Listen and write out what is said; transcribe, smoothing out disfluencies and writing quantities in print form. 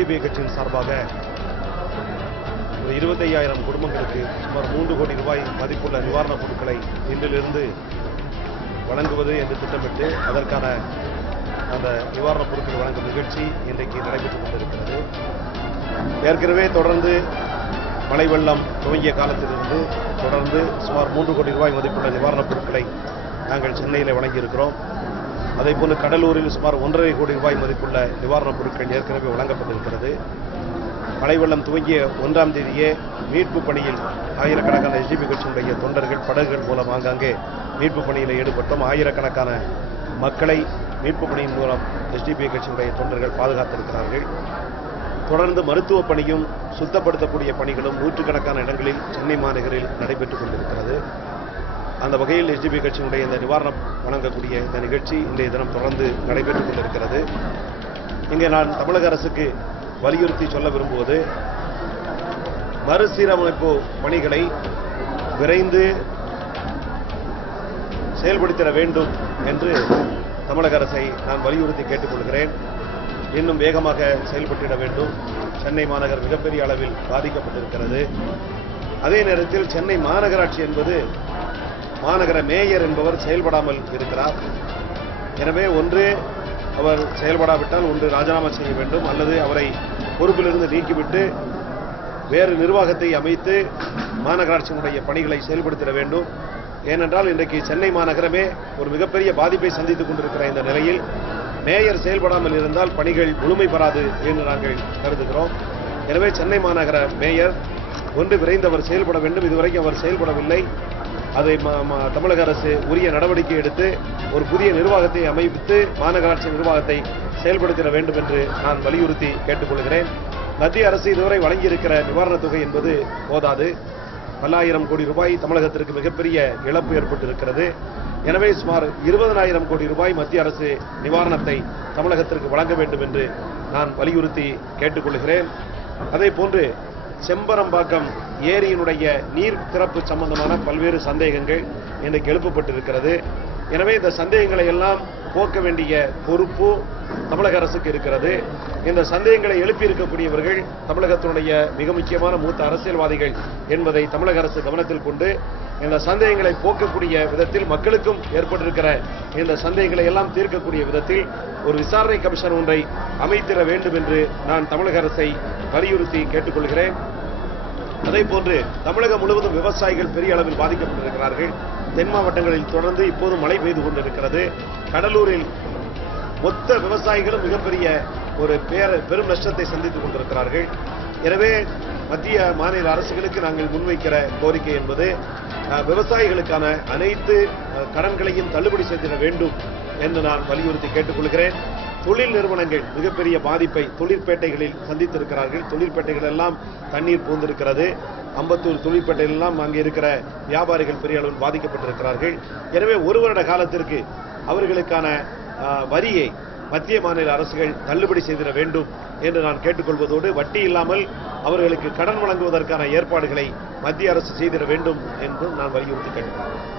SDPI கட்சியின் சார்பாக 25,000 குடும்பங்களுக்கு சுமார் 3 கோடி ரூபாய் மதிப்புள்ள நிவாரணப் பொருட்களை இன்றிலிருந்து வழங்குவது என்று திட்டமிட்டு அதற்கான அந்த நிவாரணப் பொருட்கள் வழங்கும் நிகழ்ச்சி இன்றைக்கு நடைபெற்றுக் கொண்டிருக்கிறது. ஏற்கனவே தொடர்ந்து மழை வெள்ளம் துவங்கிய காலத்திலிருந்து தொடர்ந்து சுமார் 3 கோடி ரூபாய் மதிப்புள்ள நிவாரணப் பொருட்களை நாங்கள் சென்னையில் வழங்கியிருக்கிறோம். அதேபோன்று கடலூரில் சுமார் 1,5 கோடி ரூபாய் மதிப்புள்ள நிவாரணப் பொருட்கள் ஏற்கனவே வழங்கப்பட்டிருக்கிறது. மழை வெள்ளம் துவங்கிய 1ஆம் தேதியே மீட்பு பணியில் ஆயிரக்கணக்கான SDPI கட்சியினுடைய தொண்டர்கள் படகுகள் மூலம் ஆங்காங்கே மீட்பு பணியில் ஈடுபட்டோம். ஆயிரக்கணக்கான மக்களை மீட்பு பணியின் மூலம் SDPI கட்சியினுடைய தொண்டர்கள் பாதுகாத்திருக்கிறார்கள். தொடர்ந்து மருத்துவ பணியும் சுத்தப்படுத்தக்கூடிய பணிகளும் நூற்றுக்கணக்கான இடங்களில் சென்னை மாநகரில் நடைபெற்றுக் கொண்டிருக்கிறது. அந்த வகையில் SDPI கட்சியினுடைய இந்த நிவாரணம் வழங்கக்கூடிய இந்த நிகழ்ச்சி இன்றைய தினம் தொடர்ந்து நடைபெற்றுக் கொண்டிருக்கிறது. இங்கே நான் தமிழக அரசுக்கு வலியுறுத்தி சொல்ல விரும்புவது, மறுசீரமைப்பு பணிகளை விரைந்து செயல்படுத்திட வேண்டும் என்று தமிழக அரசை நான் வலியுறுத்தி கேட்டுக்கொள்கிறேன். இன்னும் வேகமாக செயல்பட்டிட வேண்டும். சென்னை மாநகர் மிகப்பெரிய அளவில் பாதிக்கப்பட்டிருக்கிறது. அதே நேரத்தில் சென்னை மாநகராட்சி என்பது மாநகர மேயர் என்பவர் செயல்படாமல் இருக்கிறார். எனவே ஒன்று அவர் செயல்படாவிட்டால் ஒன்று ராஜினாமா செய்ய வேண்டும், அல்லது அவரை பொறுப்பிலிருந்து நீக்கிவிட்டு வேறு நிர்வாகத்தை அமைத்து மாநகராட்சியினுடைய பணிகளை செயல்படுத்திட வேண்டும். ஏனென்றால் இன்றைக்கு சென்னை மாநகரமே ஒரு மிகப்பெரிய பாதிப்பை சந்தித்துக் கொண்டிருக்கிற இந்த நிலையில் மேயர் செயல்படாமல் இருந்தால் பணிகள் முழுமை பெறாது என்று நாங்கள் கருதுகிறோம். எனவே சென்னை மாநகர மேயர் ஒன்று விரைந்து அவர் செயல்பட வேண்டும். இதுவரைக்கும் அவர் செயல்படவில்லை. அதை தமிழக அரசு உரிய நடவடிக்கை எடுத்து ஒரு புதிய நிர்வாகத்தை அமைத்து மாநகராட்சி நிர்வாகத்தை செயல்படுத்திட வேண்டும் என்று நான் வலியுறுத்தி கேட்டுக்கொள்கிறேன். மத்திய அரசு இதுவரை வழங்கியிருக்கிற நிவாரணத் தொகை என்பது போதாது. பல்லாயிரம் கோடி ரூபாய் தமிழகத்திற்கு மிகப்பெரிய இழப்பு ஏற்பட்டிருக்கிறது. எனவே சுமார் 20,000 கோடி ரூபாய் மத்திய அரசு நிவாரணத்தை தமிழகத்திற்கு வழங்க வேண்டும் என்று நான் வலியுறுத்தி கேட்டுக்கொள்கிறேன். அதே போன்று செம்பரம்பாக்கம் ஏரியினுடைய நீர் திறப்பு சம்பந்தமான பல்வேறு சந்தேகங்கள் இன்றைக்கு எழுப்பப்பட்டிருக்கிறது. எனவே இந்த சந்தேகங்களை எல்லாம் போக்க வேண்டிய பொறுப்பு தமிழக அரசுக்கு இருக்கிறது. இந்த சந்தேகங்களை எழுப்பியிருக்கக்கூடியவர்கள் தமிழகத்தினுடைய மிக முக்கியமான மூத்த அரசியல்வாதிகள் என்பதை தமிழக அரசு கவனத்தில் கொண்டு இந்த சந்தேகங்களை போக்கக்கூடிய விதத்தில், மக்களுக்கும் ஏற்பட்டிருக்கிற இந்த சந்தேகங்களை எல்லாம் தீர்க்கக்கூடிய விதத்தில் ஒரு விசாரணை கமிஷன் ஒன்றை அமைத்திட வேண்டும் என்று நான் தமிழக அரசை வலியுறுத்தி கேட்டுக்கொள்கிறேன். அதே போன்று தமிழகம் முழுவதும் விவசாயிகள் பெரிய அளவில் பாதிக்கப்பட்டிருக்கிறார்கள். தென் மாவட்டங்களில் தொடர்ந்து இப்போது மழை பெய்து கொண்டிருக்கிறது. கடலூரில் மொத்த விவசாயிகளும் மிகப்பெரிய ஒரு பெரும் நஷ்டத்தை சந்தித்துக் கொண்டிருக்கிறார்கள். எனவே மத்திய மாநில அரசுகளுக்கு நாங்கள் முன்வைக்கிற கோரிக்கை என்பது விவசாயிகளுக்கான அனைத்து கடன்களையும் தள்ளுபடி செய்திட வேண்டும் என்று நான் வலியுறுத்தி கேட்டுக்கொள்கிறேன். தொழில் நிறுவனங்கள் மிகப்பெரிய பாதிப்பை தொழிற்பேட்டைகளில் சந்தித்திருக்கிறார்கள். தொழிற்பேட்டைகள் எல்லாம் தண்ணீர் பூந்திருக்கிறது. அம்பத்தூர் தொழிற்பேட்டைகள் எல்லாம் அங்கே இருக்கிற வியாபாரிகள் பெரிய அளவில் பாதிக்கப்பட்டிருக்கிறார்கள். எனவே ஒரு வருட காலத்திற்கு அவர்களுக்கான வரியை மத்திய மாநில அரசுகள் தள்ளுபடி செய்திட வேண்டும் என்று நான் கேட்டுக்கொள்வதோடு, வட்டி இல்லாமல் அவர்களுக்கு கடன் வழங்குவதற்கான ஏற்பாடுகளை மத்திய அரசு செய்திட வேண்டும் என்றும் நான் வலியுறுத்தி கேட்டுக்கொள்கிறேன்.